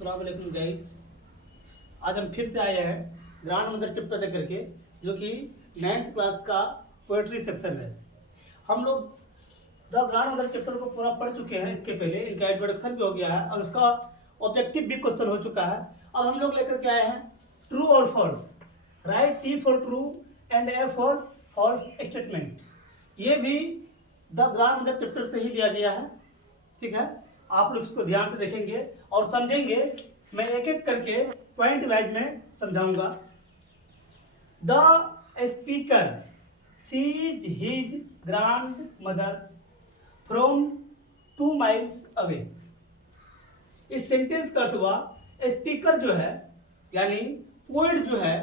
अस्सलाम वालेकुम गाइस। आज हम फिर से आए हैं ग्रांड मदर चैप्टर लेकर के, जो कि 9th क्लास का पोएट्री सेक्शन है। हम लोग द ग्रांड मदर चैप्टर को पूरा पढ़ चुके हैं। इसके पहले इनका इंट्रोडक्शन भी हो गया है और उसका ऑब्जेक्टिव भी क्वेश्चन हो चुका है। अब हम लोग लेकर के आए हैं ट्रू और false. Write T for true and A for false statement. ये भी द ग्रांड मदर चैप्टर से ही लिया गया है। ठीक है, आप लोग इसको ध्यान से देखेंगे और समझेंगे। मैं एक एक करके पॉइंट वाइज में समझाऊंगा। The speaker sees his grandmother from 2 miles away. इस सेंटेंस का अर्थ हुआ स्पीकर जो है यानी पोएट जो है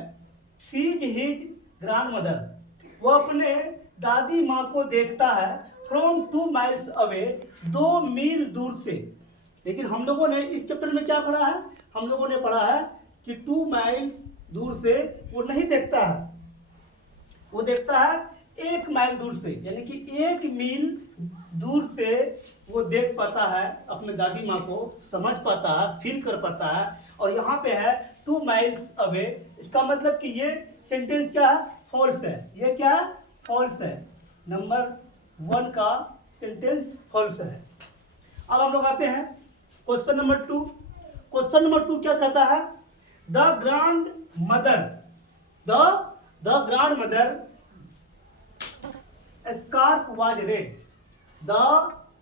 सीज हिज ग्रांड मदर, वो अपने दादी माँ को देखता है फ्रॉम 2 miles अवे, 2 मील दूर से। लेकिन हम लोगों ने इस चैप्टर में क्या पढ़ा है? हम लोगों ने पढ़ा है कि 2 miles दूर से वो नहीं देखता है, वो देखता है 1 मील दूर से, यानी कि 1 मील दूर से वो देख पाता है अपने दादी माँ को, समझ पाता है, फील कर पाता है। और यहाँ पे है 2 miles अवे। इसका मतलब कि ये सेंटेंस क्या है? फॉल्स है। ये क्या है? फॉल्स है। नंबर 1 का सेंटेंस फॉल्स है। अब हम लोग आते हैं क्वेश्चन नंबर 2। क्वेश्चन नंबर 2 क्या कहता है? The grand mother scarf was red. The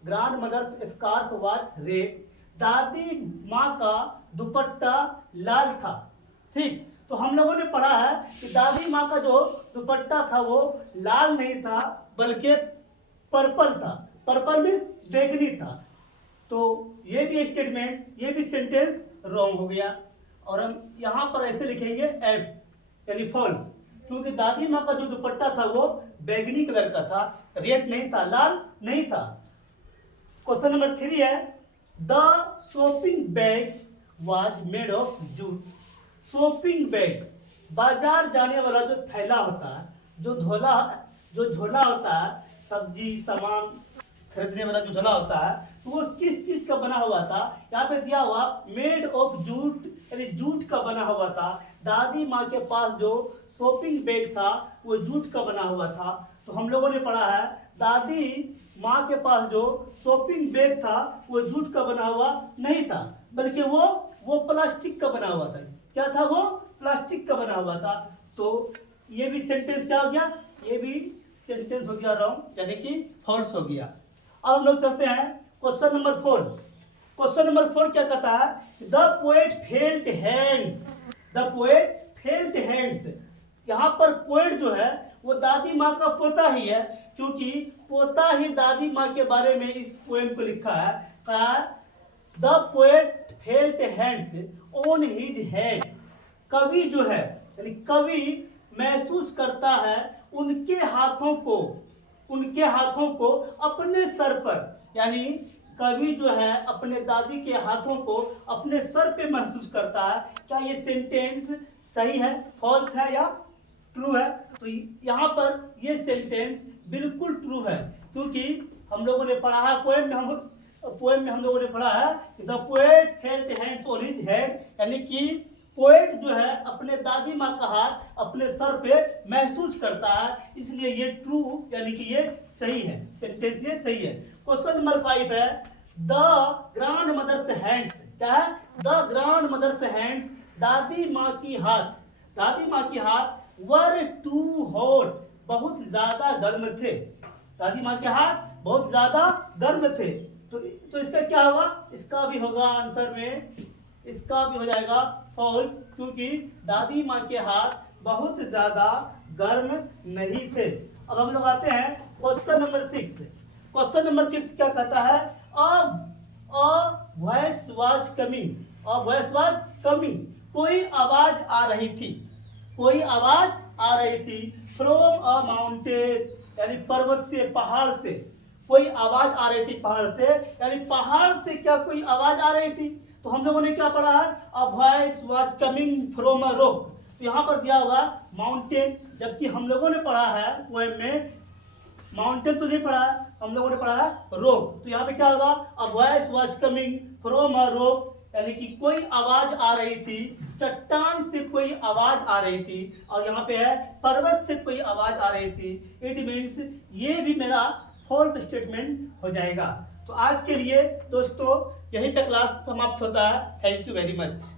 grand mother scarf was red. दादी माँ का दुपट्टा लाल था। ठीक, तो हम लोगों ने पढ़ा है कि दादी माँ का जो दुपट्टा था वो लाल नहीं था बल्कि पर्पल था। पर्पल मीन्स बैगनी था। तो ये भी स्टेटमेंट, ये भी सेंटेंस रॉन्ग हो गया। और हम यहाँ पर ऐसे लिखेंगे एफ यानी फॉल्स, क्योंकि दादी माँ का जो दुपट्टा था वो बैगनी कलर का था, रेड नहीं था, लाल नहीं था। क्वेश्चन नंबर 3 है the shopping bag was made of jute. Shopping bag, बाजार जाने वाला जो थैला होता है, जो झोला होता है, सब्जी सामान खरीदने वाला जो झोला होता है, तो वो किस चीज का बना हुआ था? यहाँ पे दिया हुआ मेड ऑफ जूट, यानी जूट का बना हुआ था। दादी माँ के पास जो शॉपिंग बैग था वो जूट का बना हुआ था। तो हम लोगों ने पढ़ा है दादी माँ के पास जो शॉपिंग बैग था वो जूट का बना हुआ नहीं था, बल्कि वो प्लास्टिक का बना हुआ था। क्या था? वो प्लास्टिक का बना हुआ था। तो ये भी सेंटेंस क्या हो गया? ये भी सेंटेंस हो गया रॉन्ग, यानी कि फॉल्स हो गया। अब हम लोग चलते हैं क्वेश्चन नंबर 4। क्वेश्चन नंबर 4 क्या कहता है? The poet felt hands. The poet felt hands. यहाँ पर पोएट जो है वो दादी माँ का पोता ही है, क्योंकि पोता ही दादी माँ के बारे में इस पोएम को लिखा है। कहा the poet felt hands on his head. कवि जो है यानी कवि महसूस करता है उनके हाथों को अपने सर पर, यानी कवि जो है अपने दादी के हाथों को अपने सर पे महसूस करता है। क्या ये सेंटेंस सही है, फॉल्स है या ट्रू है? तो यहाँ पर ये सेंटेंस बिल्कुल ट्रू है, क्योंकि हम लोगों ने पढ़ा है पोएम में हम लोगों ने पढ़ा है the poet felt hands on his head, यानी कि पोएट जो है अपने दादी माँ का हाथ अपने सर पे महसूस करता है, इसलिए ये ट्रू यानी कि ये सही है, सेंटेंस ये सही है। क्वेश्चन नंबर 5 है द ग्रांड मदर्स हैंड्स। क्या है? द ग्रांड मदर्स हैंड्स, दादी माँ की हाथ वर टू हॉट, बहुत ज्यादा गर्म थे। दादी माँ के हाथ बहुत ज्यादा गर्म थे। तो इसका क्या होगा? इसका भी होगा आंसर में, इसका भी हो जाएगा फॉल्स, क्योंकि दादी माँ के हाथ बहुत ज्यादा गर्म नहीं थे। अब हम लोग आते हैं क्वेश्चन नंबर 6। क्वेश्चन नंबर 6 क्या कहता है? A voice was coming. कोई आवाज आ रही थी फ्रॉम अ माउंटेन, यानी पर्वत से, पहाड़ से। कोई आवाज आ रही थी पहाड़ से, यानी पहाड़ से क्या कोई आवाज आ रही थी? तो हम लोगों ने क्या पढ़ा है? A voice was coming from a rock. तो यहाँ पर दिया होगा माउंटेन, जबकि हम लोगों ने पढ़ा है पोएम में माउंटेन तो नहीं पढ़ा है, हम लोगों ने पढ़ा है रॉक। तो यहाँ पे क्या होगा? A voice was coming from a rock, यानी कि कोई आवाज आ रही थी, चट्टान से कोई आवाज आ रही थी, और यहाँ पे है पर्वत से कोई आवाज आ रही थी। इट मीन्स ये भी मेरा फॉल्स स्टेटमेंट हो जाएगा। तो आज के लिए दोस्तों यहीं पे क्लास समाप्त होता है। Thank you very much.